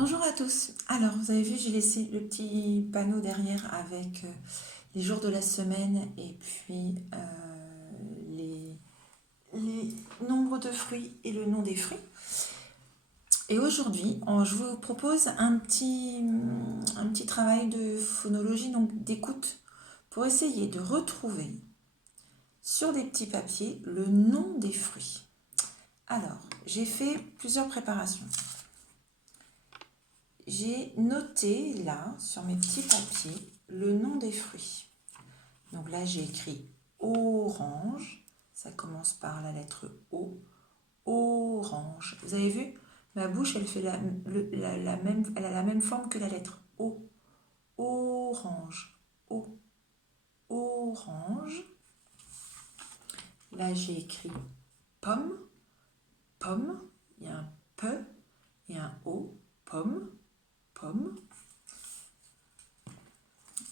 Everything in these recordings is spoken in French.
Bonjour à tous. Alors, vous avez vu, j'ai laissé le petit panneau derrière avec les jours de la semaine et puis les nombres de fruits et le nom des fruits. Et aujourd'hui, je vous propose un petit travail de phonologie, donc d'écoute, pour essayer de retrouver sur des petits papiers le nom des fruits. Alors, j'ai fait plusieurs préparations. J'ai noté là, sur mes petits papiers, le nom des fruits. Donc là, j'ai écrit orange. Ça commence par la lettre O. Orange. Vous avez vu? Ma bouche, elle fait elle a la même forme que la lettre O. Orange. O. Orange. Là, j'ai écrit pomme. Pomme. Il y a un P et un O. Pomme. Pomme.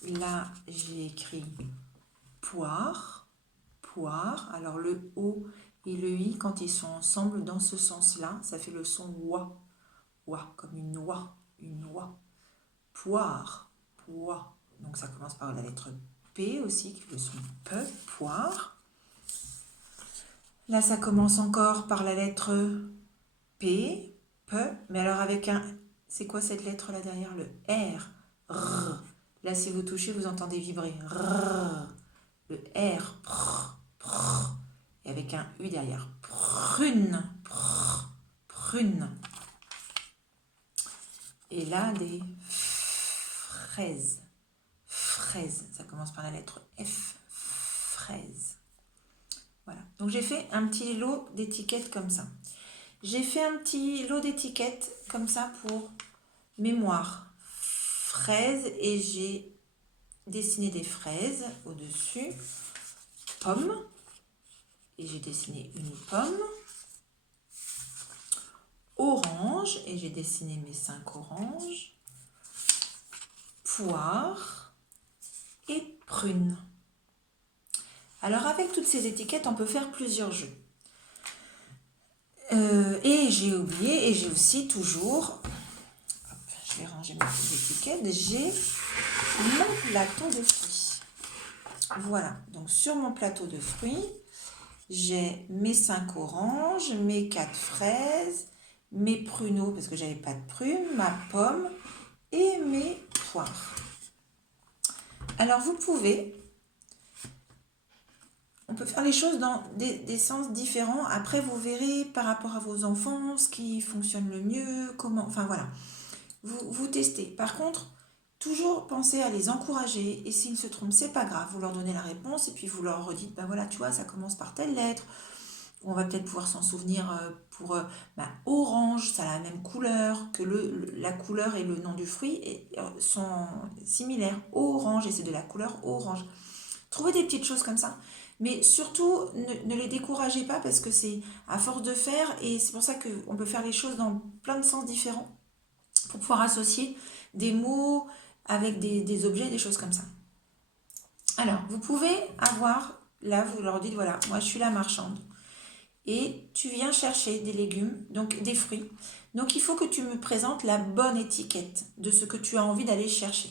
Là, j'ai écrit poire. Poire. Alors, le O et le I, quand ils sont ensemble dans ce sens-là, ça fait le son oie. Oie, comme une noix. Une noix. Poire. Poire. Donc, ça commence par la lettre P aussi, qui fait le son P. Poire. Là, ça commence encore par la lettre P. P. Mais alors, avec un... C'est quoi cette lettre-là derrière? Le R. R. Là, si vous touchez, vous entendez vibrer. R. Le R. Pr. Pr. Et avec un U derrière. Prune. Pr. Prune. Et là, des fraises. Fraises. Ça commence par la lettre F. Fraise. Voilà. Donc, j'ai fait un petit lot d'étiquettes comme ça. J'ai fait un petit lot d'étiquettes comme ça pour mémoire. Fraises. Et j'ai dessiné des fraises au-dessus. Pomme. Et j'ai dessiné une pomme. Orange, et j'ai dessiné mes 5 oranges. Poire et prune. Alors avec toutes ces étiquettes, on peut faire plusieurs jeux. Et j'ai oublié, et j'ai aussi toujours, hop, je vais ranger mes petites étiquettes, j'ai mon plateau de fruits. Voilà, donc sur mon plateau de fruits, j'ai mes 5 oranges, mes 4 fraises, mes pruneaux, parce que j'avais pas de prunes, ma pomme et mes poires. Alors vous pouvez, on peut faire les choses dans des sens différents. Après vous verrez par rapport à vos enfants ce qui fonctionne le mieux, comment, enfin voilà. Vous testez. Par contre, toujours pensez à les encourager et s'ils se trompent, c'est pas grave. Vous leur donnez la réponse et puis vous leur redites, ben voilà, tu vois, ça commence par telle lettre. On va peut-être pouvoir s'en souvenir pour orange, ça a la même couleur que la couleur et le nom du fruit sont similaires. Orange, et c'est de la couleur orange. Trouvez des petites choses comme ça. Mais surtout, ne les découragez pas parce que c'est à force de faire et c'est pour ça qu'on peut faire les choses dans plein de sens différents pour pouvoir associer des mots avec des objets, des choses comme ça. Alors, vous pouvez avoir, là, vous leur dites, voilà, moi je suis la marchande et tu viens chercher des légumes, donc des fruits. Donc, il faut que tu me présentes la bonne étiquette de ce que tu as envie d'aller chercher.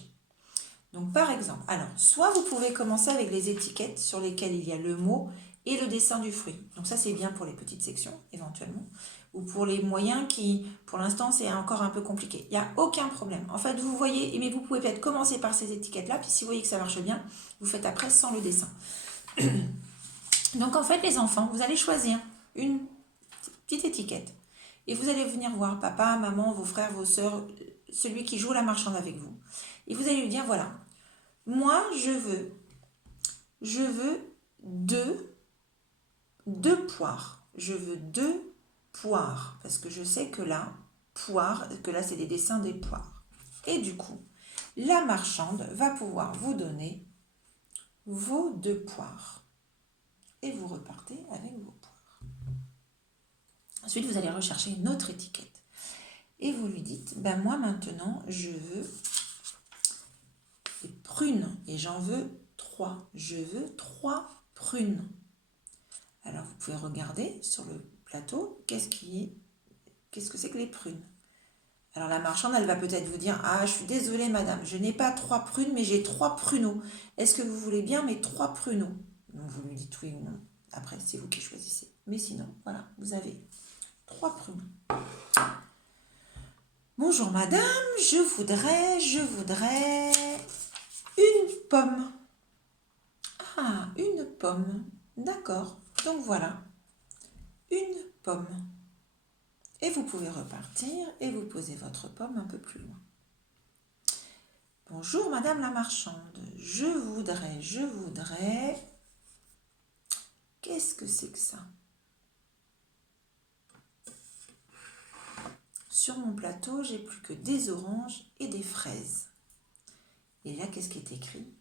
Donc, par exemple, alors, soit vous pouvez commencer avec les étiquettes sur lesquelles il y a le mot et le dessin du fruit. Donc, ça, c'est bien pour les petites sections, éventuellement. Ou pour les moyens qui, pour l'instant, c'est encore un peu compliqué. Il n'y a aucun problème. En fait, vous voyez, mais vous pouvez peut-être commencer par ces étiquettes-là, puis si vous voyez que ça marche bien, vous faites après sans le dessin. Donc, en fait, les enfants, vous allez choisir une petite étiquette. Et vous allez venir voir papa, maman, vos frères, vos sœurs, celui qui joue la marchande avec vous. Et vous allez lui dire, voilà, moi, je veux deux poires. Je veux 2 poires. Parce que je sais que là, c'est des dessins des poires. Et du coup, la marchande va pouvoir vous donner vos 2 poires. Et vous repartez avec vos poires. Ensuite, vous allez rechercher une autre étiquette. Et vous lui dites, ben moi maintenant, je veux des prunes. Et j'en veux 3. Je veux 3 prunes. Alors, vous pouvez regarder sur le plateau, qu'est-ce que c'est que les prunes? Alors la marchande, elle va peut-être vous dire, ah, je suis désolée madame, je n'ai pas 3 prunes, mais j'ai 3 pruneaux. Est-ce que vous voulez bien mes 3 pruneaux? Donc vous lui dites oui ou non. Après, c'est vous qui choisissez. Mais sinon, voilà, vous avez 3 pruneaux. Bonjour madame, je voudrais une pomme. Ah, une pomme. D'accord. Donc voilà, une pomme. Et vous pouvez repartir et vous posez votre pomme un peu plus loin. Bonjour madame la marchande, je voudrais... Qu'est-ce que c'est que ça? Sur mon plateau, j'ai plus que des oranges et des fraises. Et là, qu'est-ce qui est écrit?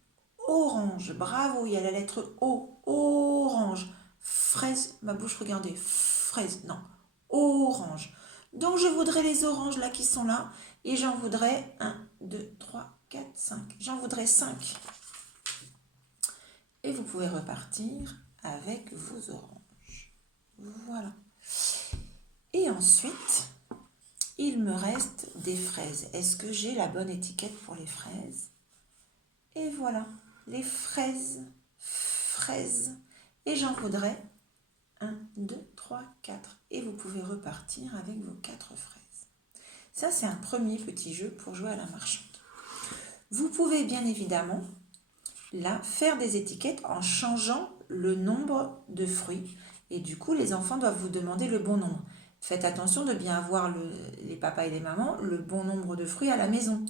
Orange, bravo, il y a la lettre O, orange. Fraise, ma bouche, regardez, fraise, non, orange. Donc, je voudrais les oranges là qui sont là. Et j'en voudrais 1, 2, 3, 4, 5. J'en voudrais 5. Et vous pouvez repartir avec vos oranges. Voilà. Et ensuite, il me reste des fraises. Est-ce que j'ai la bonne étiquette pour les fraises? Et voilà, les fraises. Et j'en voudrais 1, 2, 3, 4. Et vous pouvez repartir avec vos 4 fraises. Ça, c'est un premier petit jeu pour jouer à la marchande. Vous pouvez bien évidemment, là, faire des étiquettes en changeant le nombre de fruits. Et du coup, les enfants doivent vous demander le bon nombre. Faites attention de bien avoir, les papas et les mamans, le bon nombre de fruits à la maison.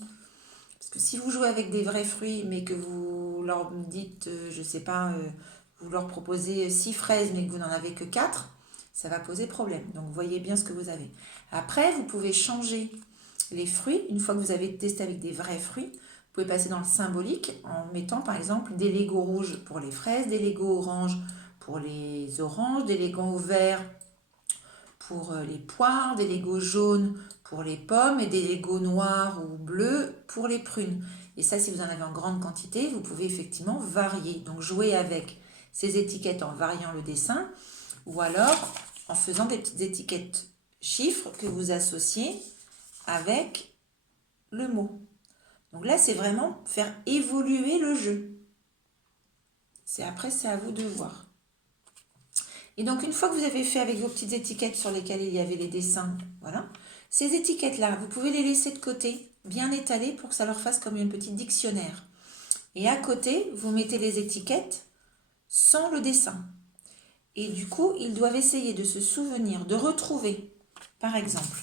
Parce que si vous jouez avec des vrais fruits, mais que vous leur dites, je ne sais pas, vous leur proposez 6 fraises, mais que vous n'en avez que 4, ça va poser problème. Donc, voyez bien ce que vous avez. Après, vous pouvez changer les fruits. Une fois que vous avez testé avec des vrais fruits, vous pouvez passer dans le symbolique en mettant, par exemple, des Legos rouges pour les fraises, des Legos oranges pour les oranges, des Legos verts pour les poires, des Legos jaunes pour les pommes et des Legos noirs ou bleus pour les prunes. Et ça, si vous en avez en grande quantité, vous pouvez effectivement varier. Donc jouer avec ces étiquettes en variant le dessin ou alors en faisant des petites étiquettes chiffres que vous associez avec le mot. Donc là, c'est vraiment faire évoluer le jeu. Après, c'est à vous de voir. Et donc, une fois que vous avez fait avec vos petites étiquettes sur lesquelles il y avait les dessins, voilà, ces étiquettes-là, vous pouvez les laisser de côté, bien étalées pour que ça leur fasse comme une petite dictionnaire. Et à côté, vous mettez les étiquettes sans le dessin. Et du coup, ils doivent essayer de se souvenir, de retrouver, par exemple.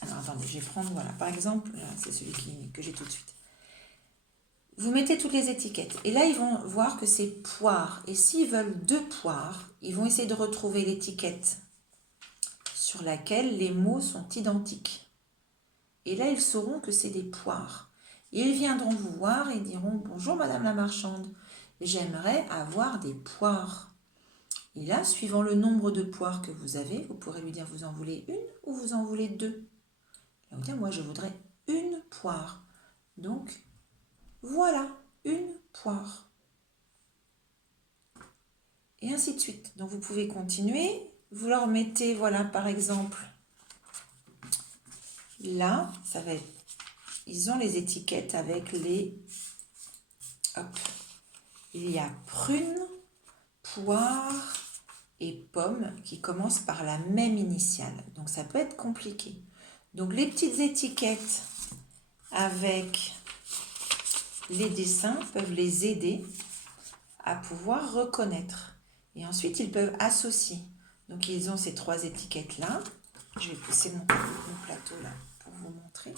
Alors, attendez, je vais prendre, voilà, par exemple, c'est celui que j'ai tout de suite. Vous mettez toutes les étiquettes et là ils vont voir que c'est poire et s'ils veulent 2 poires, ils vont essayer de retrouver l'étiquette sur laquelle les mots sont identiques. Et là ils sauront que c'est des poires. Et ils viendront vous voir et diront bonjour madame la marchande, j'aimerais avoir des poires. Et là, suivant le nombre de poires que vous avez, vous pourrez lui dire vous en voulez une ou vous en voulez 2. Il va vous dire moi je voudrais une poire. Donc voilà, une poire. Et ainsi de suite. Donc vous pouvez continuer. Vous leur mettez, voilà, par exemple, là, ça va être, ils ont les étiquettes avec les, hop, il y a prune, poire et pomme qui commencent par la même initiale. Donc ça peut être compliqué. Donc les petites étiquettes avec les dessins peuvent les aider à pouvoir reconnaître. Et ensuite, ils peuvent associer. Donc, ils ont ces 3 étiquettes-là. Je vais pousser mon plateau là pour vous montrer.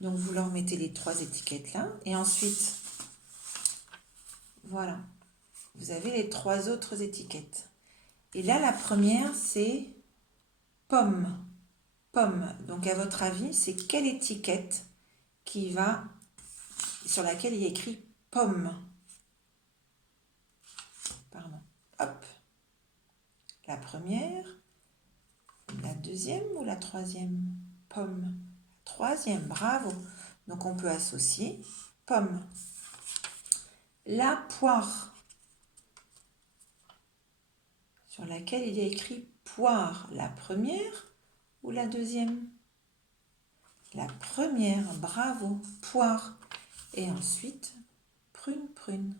Donc, vous leur mettez les 3 étiquettes-là. Et ensuite, voilà. Vous avez les 3 autres étiquettes. Et là, la première, c'est pomme. Pomme. Donc, à votre avis, c'est quelle étiquette sur laquelle il y a écrit pomme? Pardon. Hop. La première, la deuxième ou la troisième? Pomme. Troisième, bravo. Donc on peut associer pomme. La poire, sur laquelle il y a écrit poire. La première ou la deuxième? La première, bravo. Poire. Et ensuite, prune, prune.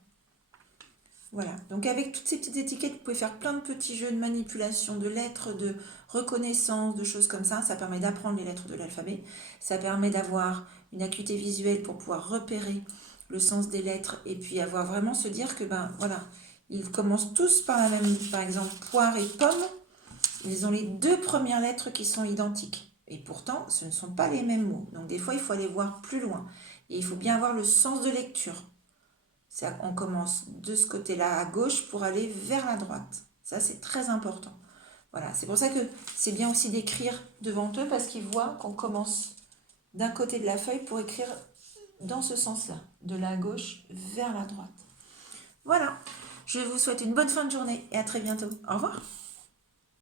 Voilà, donc avec toutes ces petites étiquettes, vous pouvez faire plein de petits jeux de manipulation de lettres, de reconnaissance, de choses comme ça. Ça permet d'apprendre les lettres de l'alphabet. Ça permet d'avoir une acuité visuelle pour pouvoir repérer le sens des lettres et puis avoir vraiment se dire que, ben voilà, ils commencent tous par la même, par exemple, poire et pomme. Ils ont les deux premières lettres qui sont identiques. Et pourtant, ce ne sont pas les mêmes mots. Donc des fois, il faut aller voir plus loin. Et il faut bien avoir le sens de lecture. On commence de ce côté-là à gauche pour aller vers la droite. Ça, c'est très important. Voilà, c'est pour ça que c'est bien aussi d'écrire devant eux parce qu'ils voient qu'on commence d'un côté de la feuille pour écrire dans ce sens-là, de la gauche vers la droite. Voilà, je vous souhaite une bonne fin de journée et à très bientôt. Au revoir.